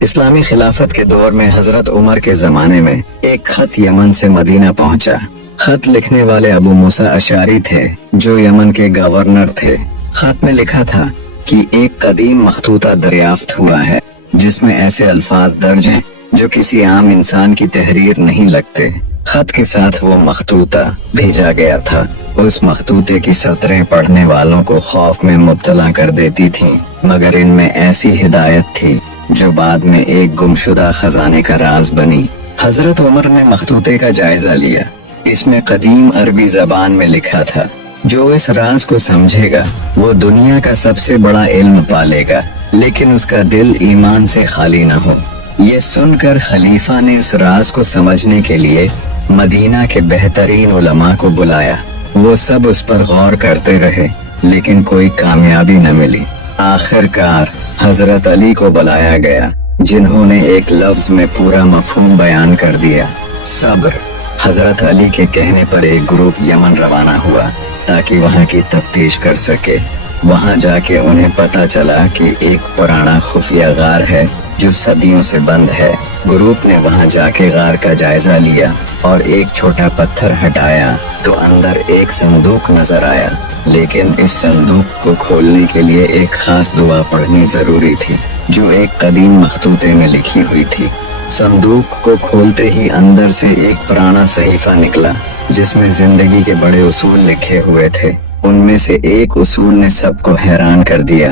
इस्लामी खिलाफत के दौर में हजरत उमर के जमाने में एक खत यमन से मदीना पहुंचा। खत लिखने वाले अबू मूसा अशारी थे जो यमन के गवर्नर थे। खत में लिखा था कि एक कदीम मखतूता दरियाफ्त हुआ है जिसमें ऐसे अल्फाज दर्ज हैं जो किसी आम इंसान की तहरीर नहीं लगते। खत के साथ वो मखतूता भेजा गया था। उस मखतूते की सतरें पढ़ने वालों को खौफ में मुब्तला कर देती थीं, मगर इनमें ऐसी हिदायत थी जो बाद में एक गुमशुदा खजाने का राज बनी। हजरत उमर ने मखतूते का जायजा लिया। इसमें कदीम अरबी जबान में लिखा था, जो इस राज को समझेगा वो दुनिया का सबसे बड़ा इल्म पालेगा, लेकिन उसका दिल ईमान से खाली न हो। ये सुनकर खलीफा ने इस राज को समझने के लिए मदीना के बेहतरीन उलमा को बुलाया। वो सब उस पर गौर करते रहे, लेकिन कोई कामयाबी न मिली। आखिरकार हजरत अली को बुलाया गया, जिन्होंने एक लफ्ज में पूरा मफहूम बयान कर दिया, सब्र। हजरत अली के कहने पर एक ग्रुप यमन रवाना हुआ ताकि वहाँ की तफ्तीश कर सके। वहाँ जाके उन्हें पता चला कि एक पुराना खुफिया गार है जो सदियों से बंद है। ग्रुप ने वहाँ जाके गार का जायजा लिया और एक छोटा पत्थर हटाया तो अंदर एक संदूक नजर आया, लेकिन इस संदूक को खोलने के लिए एक खास दुआ पढ़नी जरूरी थी जो एक कदीम मखतूते में लिखी हुई थी। संदूक को खोलते ही अंदर से एक पुराना सहीफा निकला जिसमें जिंदगी के बड़े उसूल लिखे हुए थे। उनमें से एक उसूल ने सबको हैरान कर दिया,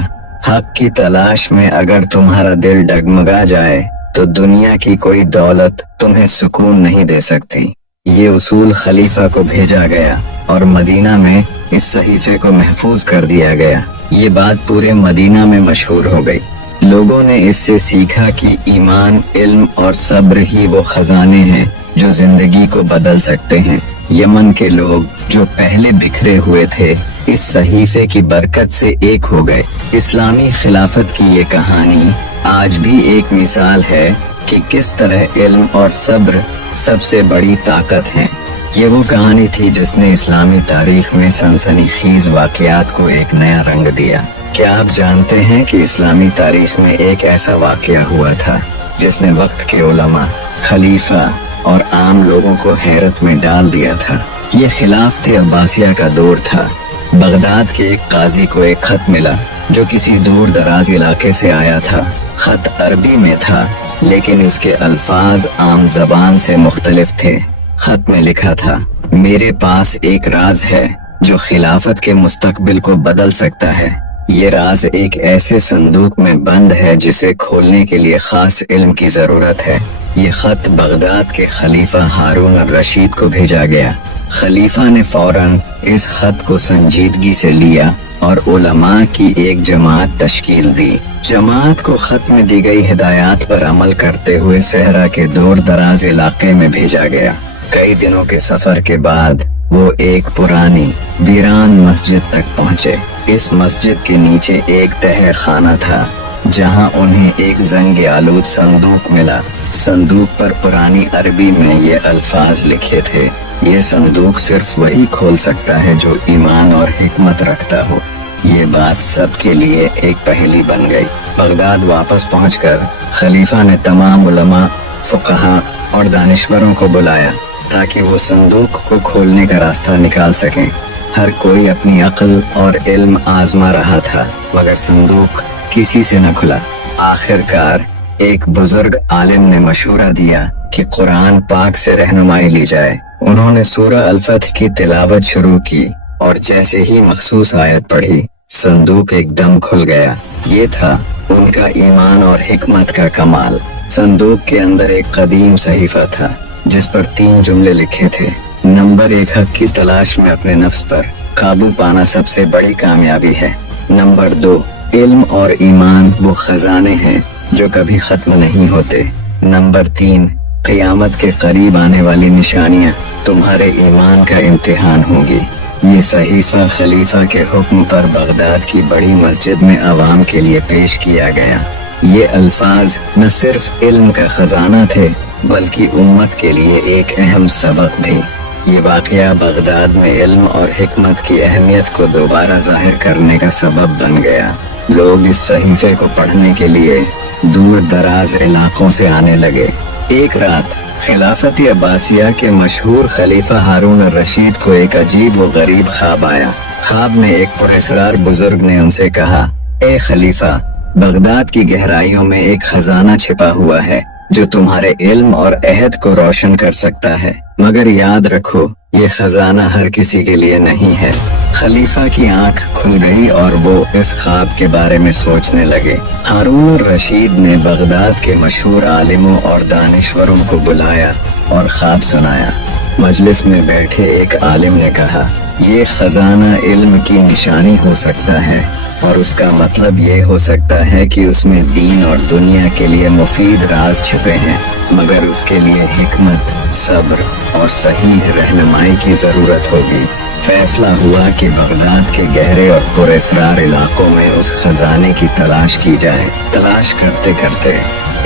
हक की तलाश में अगर तुम्हारा दिल डगमगा जाए तो दुनिया की कोई दौलत तुम्हें सुकून नहीं दे सकती। ये उसूल खलीफा को भेजा गया और मदीना में इस सहीफे को महफूज कर दिया गया। ये बात पूरे मदीना में मशहूर हो गई। लोगों ने इससे सीखा कि ईमान, इल्म और सब्र ही वो खजाने हैं जो जिंदगी को बदल सकते हैं। यमन के लोग जो पहले बिखरे हुए थे इस सहीफे की बरकत से एक हो गए। इस्लामी खिलाफत की ये कहानी आज भी एक मिसाल है कि किस तरह इल्म और सब्र सबसे बड़ी ताकत है। ये वो कहानी थी जिसने इस्लामी तारीख में सनसनीखेज वाकयात को एक नया रंग दिया। क्या आप जानते हैं कि इस्लामी तारीख में एक ऐसा वाकया हुआ था जिसने वक्त के उलमा, खलीफा और आम लोगों को हैरत में डाल दिया था। ये खिलाफत अब्बासिया का दौर था। बगदाद के एक काजी को एक खत मिला जो किसी दूर दराज इलाके से आया था। खत अरबी में था, लेकिन उसके अल्फाज आम जबान से मुख्तलिफ थे। खत में लिखा था, मेरे पास एक राज है जो खिलाफत के मुस्तकबिल को बदल सकता है। ये राज एक ऐसे संदूक में बंद है जिसे खोलने के लिए खास इल्म की जरूरत है। ये खत बगदाद के खलीफा हारून रशीद को भेजा गया। खलीफा ने फौरन इस खत को संजीदगी से लिया और उलमा की एक जमात तश्कील दी। जमात को खत में दी गई हिदायत पर अमल करते हुए सहरा के दूर दराज इलाके में भेजा गया। कई दिनों के सफर के बाद वो एक पुरानी वीरान मस्जिद तक पहुँचे। इस मस्जिद के नीचे एक तह खाना था जहाँ उन्हें एक जंग आलूद संदूक मिला। संदूक पर पुरानी अरबी में ये अल्फाज लिखे थे, ये संदूक सिर्फ वही खोल सकता है जो ईमान और हिकमत रखता हो। ये बात सबके लिए एक पहेली बन गई। बगदाद वापस पहुंचकर खलीफा ने तमाम उलमा, फुकहा और दानिश्वरों को बुलाया ताकि वो संदूक को खोलने का रास्ता निकाल सकें। हर कोई अपनी अक्ल और इल्म आजमा रहा था, मगर संदूक किसी से न खुला। आखिरकार एक बुजुर्ग आलिम ने मशूरा दिया कि कुरान पाक से रहनुमाई ली जाए। उन्होंने सूरह अल-फतह की तिलावत शुरू की और जैसे ही मखसूस आयत पढ़ी, संदूक एकदम खुल गया। ये था उनका ईमान और हिकमत का कमाल। संदूक के अंदर एक कदीम सहीफा था जिस पर 3 जुमले लिखे थे। नंबर 1, हक की तलाश में अपने नफ्स पर काबू पाना सबसे बड़ी कामयाबी है। नंबर 2, इल्म और ईमान वो खजाने हैं जो कभी खत्म नहीं होते। नंबर 3, क़यामत के करीब आने वाली निशानियां तुम्हारे ईमान का इम्तिहान होगी। ये सहीफा खलीफा के हुक्म पर बगदाद की बड़ी मस्जिद में अवाम के लिए पेश किया गया। ये अल्फाज न सिर्फ इल्म का खजाना थे बल्कि उम्मत के लिए एक अहम सबक भी। ये वाकया बगदाद में इल्म और हिकमत की अहमियत को दोबारा जाहिर करने का सबब बन गया। लोग इस सहीफे को पढ़ने के लिए दूर दराज इलाकों से आने लगे। एक रात खिलाफत अब्बासिया के मशहूर खलीफा हारून रशीद को एक अजीब व गरीब ख्वाब आया। ख्वाब में एक पुरस्कार बुजुर्ग ने उनसे कहा, ए खलीफा, बगदाद की गहराइयों में एक खजाना छिपा हुआ है जो तुम्हारे इल्म और अहद को रोशन कर सकता है, मगर याद रखो ये खजाना हर किसी के लिए नहीं है। खलीफा की आंख खुल गई और वो इस ख्वाब के बारे में सोचने लगे। हारून रशीद ने बगदाद के मशहूर आलिमों और दानिश्वरों को बुलाया और ख्वाब सुनाया। मजलिस में बैठे एक आलिम ने कहा, ये खजाना इल्म की निशानी हो सकता है और उसका मतलब ये हो सकता है कि उसमें दीन और दुनिया के लिए मुफीद राज छिपे हैं, मगर उसके लिए हिकमत, सब्र और सही रहनुमाई की जरूरत होगी। फैसला हुआ कि बगदाद के गहरे और पुरअसरार इलाकों में उस खजाने की तलाश की जाए। तलाश करते करते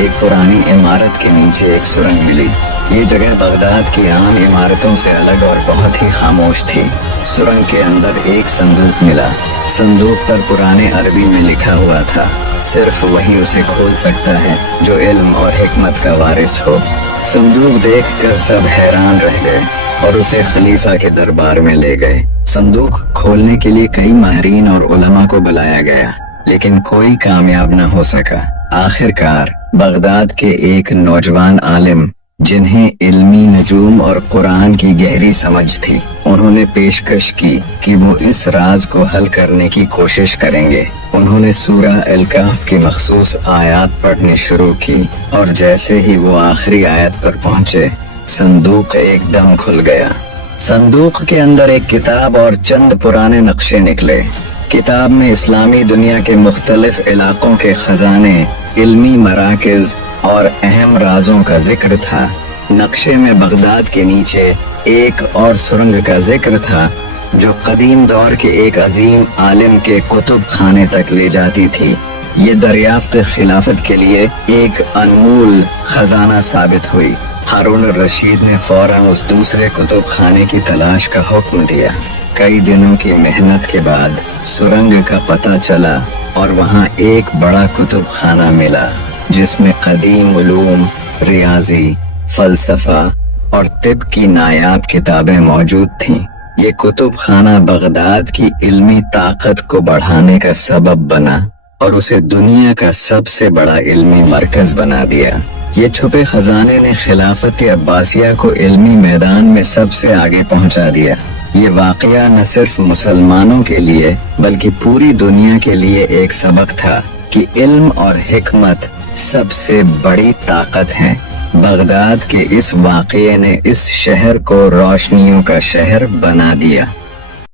एक पुरानी इमारत के नीचे एक सुरंग मिली। ये जगह बगदाद की आम इमारतों से अलग और बहुत ही खामोश थी। सुरंग के अंदर एक संदूक मिला। संदूक पर पुराने अरबी में लिखा हुआ था, सिर्फ वही उसे खोल सकता है जो इल्म और हिकमत का वारिस हो। संदूक देखकर सब हैरान रह गए और उसे खलीफा के दरबार में ले गए। संदूक खोलने के लिए कई माहिरीन और उलमा को बुलाया गया, लेकिन कोई कामयाब न हो सका। आखिरकार बगदाद के एक नौजवान आलिम, जिन्हें इल्मी नजूम और कुरान की गहरी समझ थी, उन्होंने पेशकश की कि वो इस राज को हल करने की कोशिश करेंगे। उन्होंने सूरह अल-कहफ की मखसूस आयत पढ़नी शुरू की और जैसे ही वो आखिरी आयत पर पहुंचे, संदूक एकदम खुल गया। संदूक के अंदर एक किताब और चंद पुराने नक्शे निकले। किताब में इस्लामी दुनिया के मुख्तलिफ इलाकों के खजाने, इल्मी मराकज़ और अहम राजों का जिक्र था। नक्शे में बगदाद के नीचे एक और सुरंग का जिक्र था जो कदीम दौर के एक अजीम आलिम के कुतुब खाने तक ले जाती थी। ये दरियाफ्त खिलाफत के लिए एक अनमोल खजाना साबित हुई। हारून रशीद ने फौरन उस दूसरे कुतुब खाने की तलाश का हुक्म दिया। कई दिनों की मेहनत के बाद सुरंग का पता चला और वहाँ एक बड़ा कुतुब खाना मिला जिसमें कदीम उलूम, रियाजी, फलसफा और तिब की नायाब किताबें मौजूद थीं। ये कुतुब खाना बगदाद की इल्मी ताकत को बढ़ाने का सबब बना और उसे दुनिया का सबसे बड़ा इल्मी मरकज बना दिया। ये छुपे खजाने ने खिलाफत अब्बासिया को इल्मी मैदान में सबसे आगे पहुंचा दिया। ये वाकया न सिर्फ मुसलमानों के लिए बल्कि पूरी दुनिया के लिए एक सबक था कि इल्म और हिकमत सबसे बड़ी ताकत है। बगदाद के इस वाक़ये ने इस शहर को रोशनियों का शहर बना दिया।